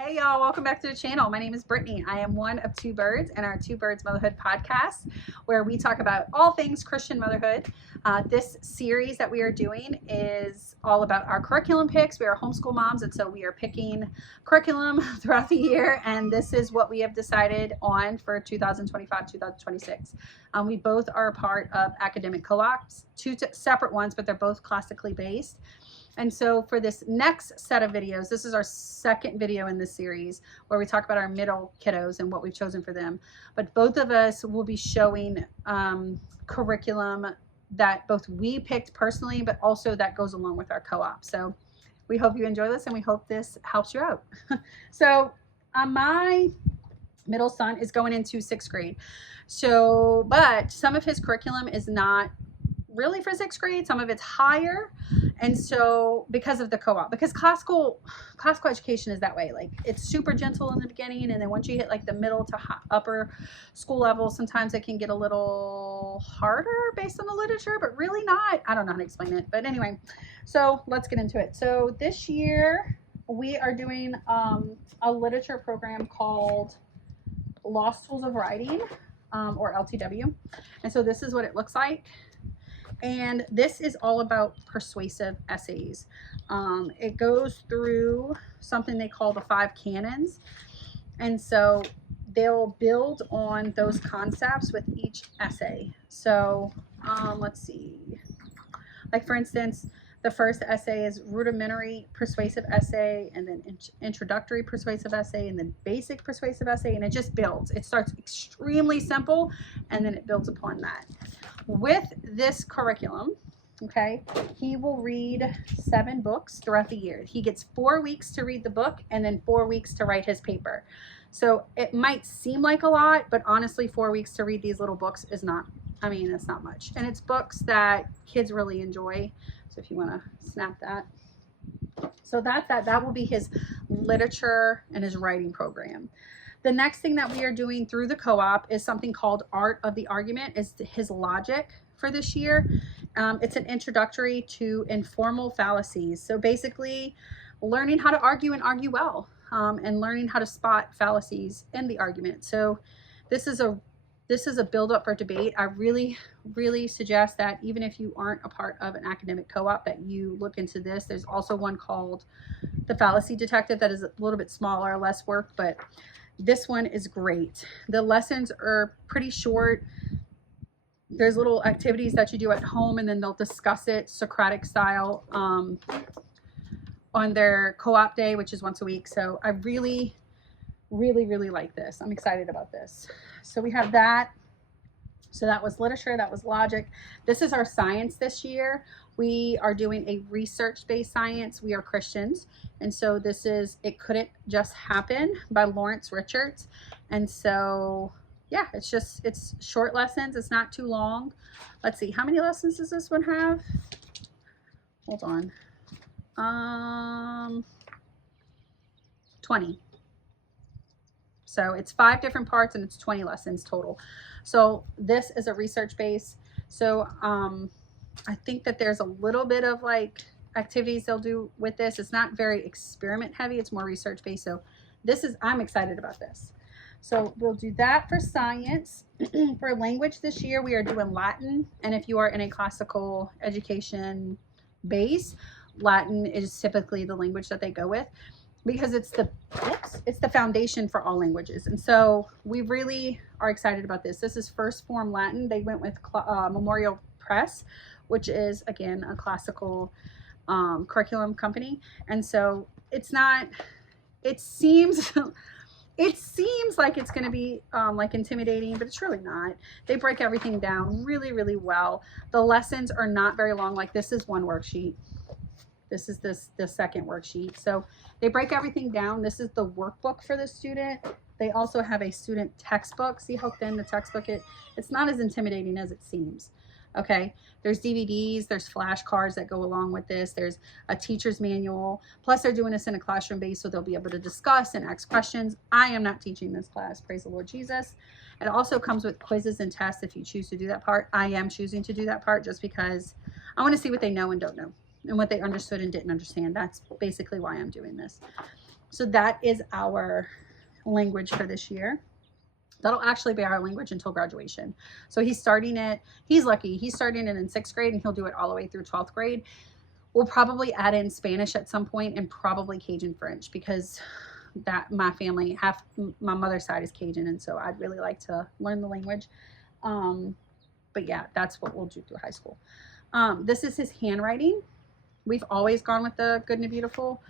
Hey y'all, welcome back to the channel. My name is Brittany. I am one of two birds in our Two Birds Motherhood podcast, where we talk about all things Christian motherhood. This series that we are doing is all about our curriculum picks. We are homeschool moms, and so we are picking curriculum throughout the year, and this is what we have decided on for 2025-2026. We both are a part of academic co-ops, two separate ones, but they're both classically based. And so for this next set of videos, this is our second video in this series where we talk about our middle kiddos and what we've chosen for them. But both of us will be showing curriculum that both we picked personally, but also that goes along with our co-op. So we hope you enjoy this and we hope this helps you out. So my middle son is going into 6th grade. So, but some of his curriculum is not really for 6th grade, some of it's higher. And so because of the co-op, because classical education is that way, like it's super gentle in the beginning, and then once you hit like the middle to upper school level, sometimes it can get a little harder based on the literature, but really not. I don't know how to explain it, but anyway, so let's get into it. So this year we are doing a literature program called Lost Tools of Writing, or LTW. And so this is what it looks like. And this is all about persuasive essays. It goes through something they call the 5 canons. And so they'll build on those concepts with each essay. So let's see. Like for instance, the first essay is rudimentary persuasive essay, and then introductory persuasive essay, and then basic persuasive essay, and it just builds. It starts extremely simple, and then it builds upon that. With this curriculum, okay, he will read 7 books throughout the year. He gets 4 weeks to read the book and then 4 weeks to write his paper. So it might seem like a lot, but honestly, 4 weeks to read these little books is not, I mean, it's not much. And it's books that kids really enjoy. So if you want to snap that. So that will be his literature and his writing program. The next thing that we are doing through the co-op is something called Art of the Argument. Is his logic for this year. It's an introductory to informal fallacies. So basically learning how to argue and argue well, and learning how to spot fallacies in the argument. So this is a build up for debate. I really suggest that even if you aren't a part of an academic co-op, that you look into this. There's also one called The Fallacy Detective that is a little bit smaller, less work, but this one is great. The lessons are pretty short. There's little activities that you do at home, and then they'll discuss it Socratic style on their co-op day, which is once a week. So I really like this. I'm excited about this. So we have that. So that was literature, that was logic. This is our science this year. We are doing a research-based science. We are Christians. And so this is It Couldn't Just Happen by Lawrence Richards. And so, yeah, it's short lessons. It's not too long. Let's see, how many lessons does this one have? Hold on. 20. So it's 5 different parts and it's 20 lessons total. So this is a research base. So I think that there's a little bit of like activities they'll do with this. It's not very experiment heavy. It's more research based. So I'm excited about this. So we'll do that for science. For language this year, we are doing Latin. And if you are in a classical education base, Latin is typically the language that they go with, because it's the foundation for all languages. And so we really are excited about this. This is First Form Latin. They went with Memorial Press, which is, again, a classical curriculum company. And so it seems like it's going to be like intimidating, but it's really not. They break everything down really well. The lessons are not very long. Like this is one worksheet. This is the second worksheet. So they break everything down. This is the workbook for the student. They also have a student textbook. See how thin the textbook is? It's not as intimidating as it seems. Okay, there's DVDs, there's flashcards that go along with this. There's a teacher's manual. Plus they're doing this in a classroom base, so they'll be able to discuss and ask questions. I am not teaching this class, praise the Lord Jesus. It also comes with quizzes and tests if you choose to do that part. I am choosing to do that part just because I want to see what they know and don't know, and what they understood and didn't understand. That's basically why I'm doing this. So that is our language for this year. That'll actually be our language until graduation. So he's starting it. He's lucky. He's starting it in 6th grade and he'll do it all the way through 12th grade. We'll probably add in Spanish at some point and probably Cajun French, because that my family, half my mother's side is Cajun, and so I'd really like to learn the language. But yeah, that's what we'll do through high school. This is his handwriting. We've always gone with the Good and the Beautiful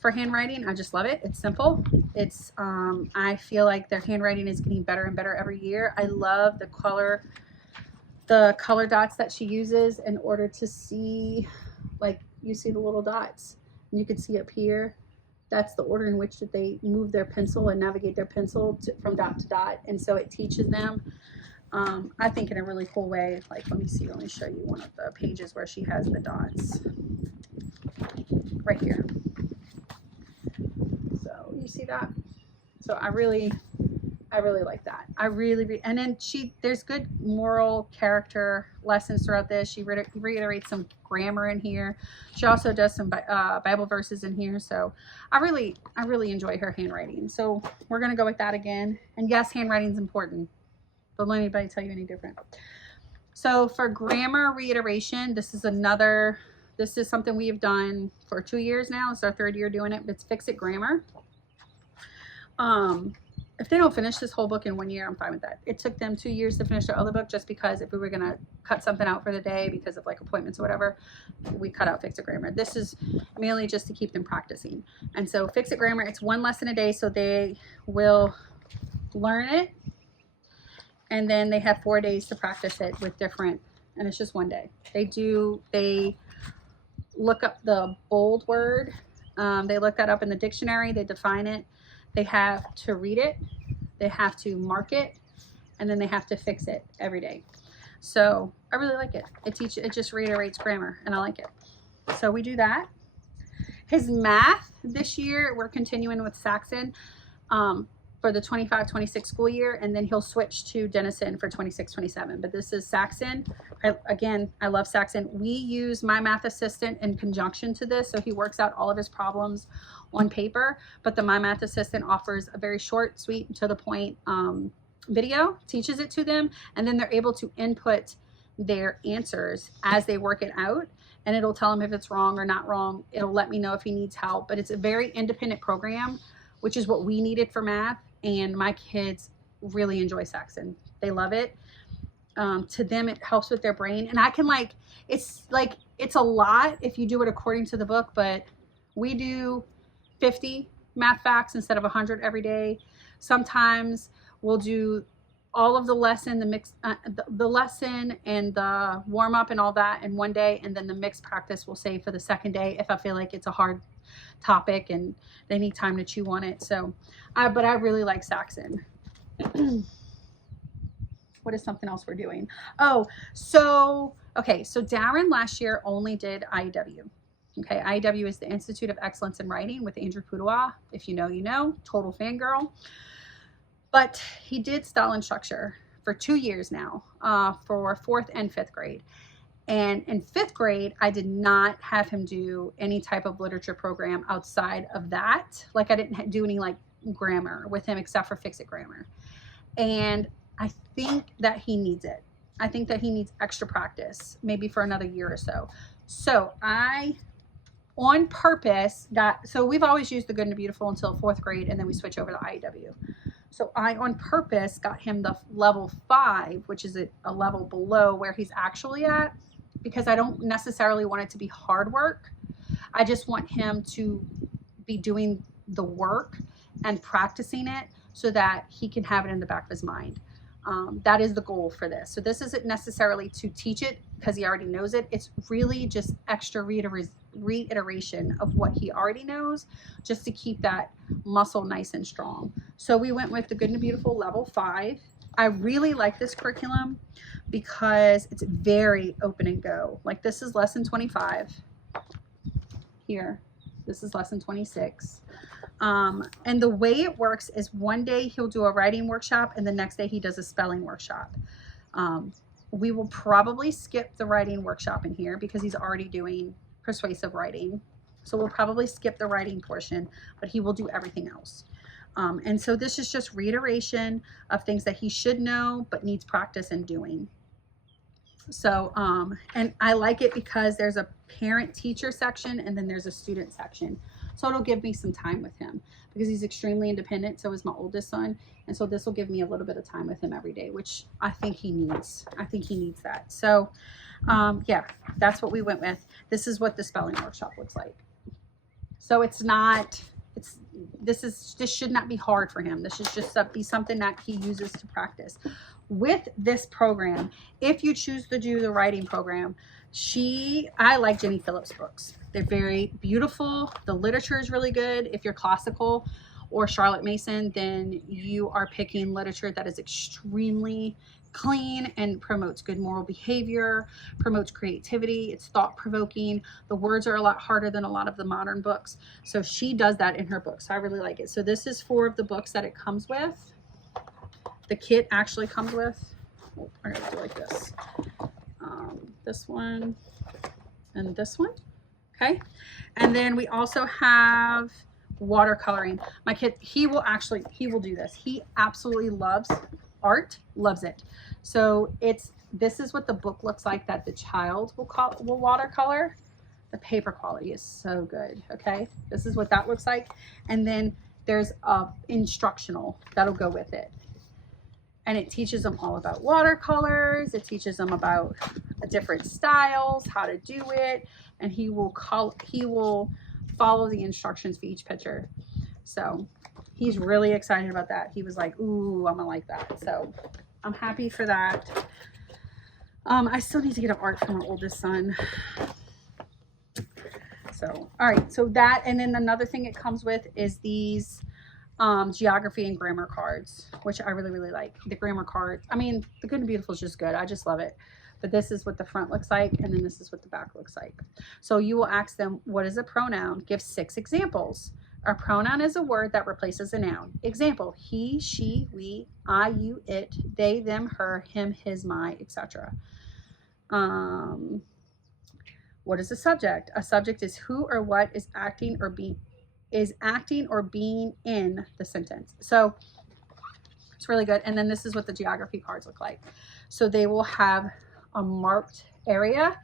for handwriting. I just love it. It's simple. It's I feel like their handwriting is getting better and better every year. I love the color dots that she uses in order to see, like you see the little dots, and you can see up here, that's the order in which that they move their pencil and navigate their pencil from dot to dot. And so it teaches them, I think, in a really cool way. Like, let me show you one of the pages where she has the dots right here. So you see that? So I really like that. And then there's good moral character lessons throughout this. She reiterates some grammar in here. She also does some Bible verses in here. So I really enjoy her handwriting. So we're going to go with that again. And yes, handwriting is important. Don't let anybody tell you any different. So for grammar reiteration, this is something we have done for 2 years now. It's our 3rd year doing it. It's Fix It Grammar. If they don't finish this whole book in 1 year, I'm fine with that. It took them 2 years to finish their other book, just because if we were going to cut something out for the day because of like appointments or whatever, we cut out Fix It Grammar. This is mainly just to keep them practicing. And so Fix It Grammar, it's 1 lesson a day, so they will learn it. And then they have 4 days to practice it with different, and it's just 1 day. They look up the bold word. They look that up in the dictionary. They define it. They have to read it, they have to mark it, and then they have to fix it every day. So I really like it. It just reiterates grammar, and I like it. So we do that. His math this year, we're continuing with Saxon for the 25-26 school year, and then he'll switch to Denison for 26-27. But this is Saxon. I love Saxon. We use My Math Assistant in conjunction to this, so he works out all of his problems on paper, but the My Math Assistant offers a very short, sweet, to the point video, teaches it to them, and then they're able to input their answers as they work it out, and it'll tell him if it's wrong or not wrong. It'll let me know if he needs help. But it's a very independent program, which is what we needed for math, and my kids really enjoy Saxon. They love it. To them, it helps with their brain, and I can it's a lot if you do it according to the book, but we do 50 math facts instead of 100 every day. Sometimes we'll do all of the lesson, the lesson and the warm up and all that in 1 day, and then the mixed practice we'll save for the 2nd day if I feel like it's a hard topic and they need time to chew on it. So, but I really like Saxon. What is something else we're doing? Oh, so Darren last year only did IEW. Okay, IEW is the Institute of Excellence in Writing with Andrew Pudewa. If you know, you know, total fangirl. But he did style and structure for 2 years now, for 4th and 5th grade. And in 5th grade, I did not have him do any type of literature program outside of that. Like, I didn't do any grammar with him except for Fix It Grammar. And I think that he needs it. I think that he needs extra practice, maybe for another year or so. So I, on purpose, so we've always used the Good and the Beautiful until 4th grade, and then we switch over to IEW. So I, on purpose, got him the level 5, which is a level below where he's actually at, because I don't necessarily want it to be hard work. I just want him to be doing the work and practicing it so that he can have it in the back of his mind. That is the goal for this. So this isn't necessarily to teach it because he already knows it. It's really just extra reiteration of what he already knows, just to keep that muscle nice and strong. So we went with the Good and the Beautiful level 5. I really like this curriculum because it's very open and go. Like, this is lesson 25 here. This is lesson 26. And the way it works is one day he'll do a writing workshop and the next day he does a spelling workshop. We will probably skip the writing workshop in here because he's already doing persuasive writing. So we'll probably skip the writing portion, but he will do everything else. And so this is just reiteration of things that he should know, but needs practice in doing. So, and I like it because there's a parent teacher section and then there's a student section. So it'll give me some time with him because he's extremely independent. So is my oldest son. And so this will give me a little bit of time with him every day, which I think he needs. I think he needs that. So, yeah, that's what we went with. This is what the spelling workshop looks like. So it's not, this should not be hard for him. This should just be something that he uses to practice. With this program, if you choose to do the writing program, I like Jenny Phillips' books. They're very beautiful. The literature is really good. If you're classical or Charlotte Mason, then you are picking literature that is extremely clean and promotes good moral behavior, promotes creativity. It's thought-provoking. The words are a lot harder than a lot of the modern books. So she does that in her books. So I really like it. So this is 4 of the books that it comes with. The kit actually comes with, oh, I'm gonna do like this. This one and this one, okay? And then we also have watercoloring. My kid, he will do this. He absolutely loves art, loves it. So this is what the book looks like that the child will watercolor. The paper quality is so good, okay? This is what that looks like. And then there's a instructional that'll go with it. And it teaches them all about watercolors. It teaches them about different styles, how to do it. And he will follow the instructions for each picture. So he's really excited about that. He was like, ooh, I'm gonna like that. So I'm happy for that. I still need to get an art for my oldest son. So, all right, so that, and then another thing it comes with is these geography and grammar cards, which I really, really like. The grammar cards, I mean, the Good and Beautiful is just good. I just love it. But this is what the front looks like, and then this is what the back looks like. So you will ask them, what is a pronoun? Give 6 examples. A pronoun is a word that replaces a noun. Example, he, she, we, I, you, it, they, them, her, him, his, my, etc. What is a subject? A subject is who or what is acting or being in the sentence. So it's really good. And then this is what the geography cards look like. So they will have a marked area,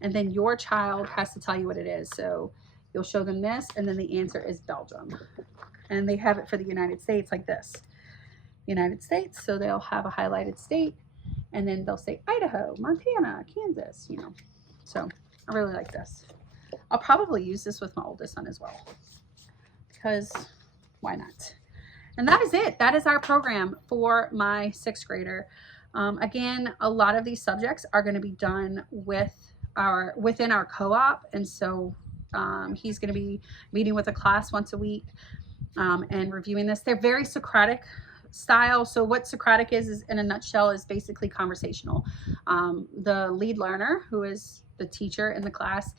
and then your child has to tell you what it is. So you'll show them this, and then the answer is Belgium. And they have it for the United States like this. United States, so they'll have a highlighted state, and then they'll say Idaho, Montana, Kansas, you know. So I really like this. I'll probably use this with my oldest son as well, because why not? And that is it. That is our program for my 6th grader. Again, a lot of these subjects are going to be done within our co-op, and so he's going to be meeting with a class once a week and reviewing this. They're very Socratic style. So what Socratic is in a nutshell is basically conversational. The lead learner, who is the teacher in the class,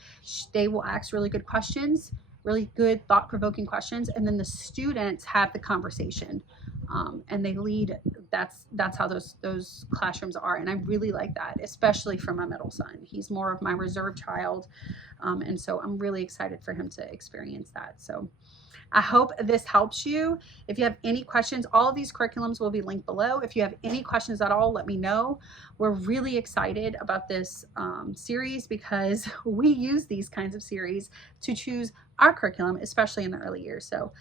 they will ask really good questions, really good thought-provoking questions, and then the students have the conversation, and they lead. That's how those classrooms are, and I really like that, especially for my middle son. He's more of my reserved child, and so I'm really excited for him to experience that. So I hope this helps you. If you have any questions, all of these curriculums will be linked below. If you have any questions at all, let me know. We're really excited about this series because we use these kinds of series to choose our curriculum, especially in the early years. So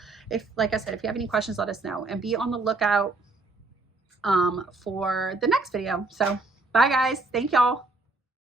like I said, if you have any questions, let us know, and be on the lookout for the next video. So bye guys. Thank y'all.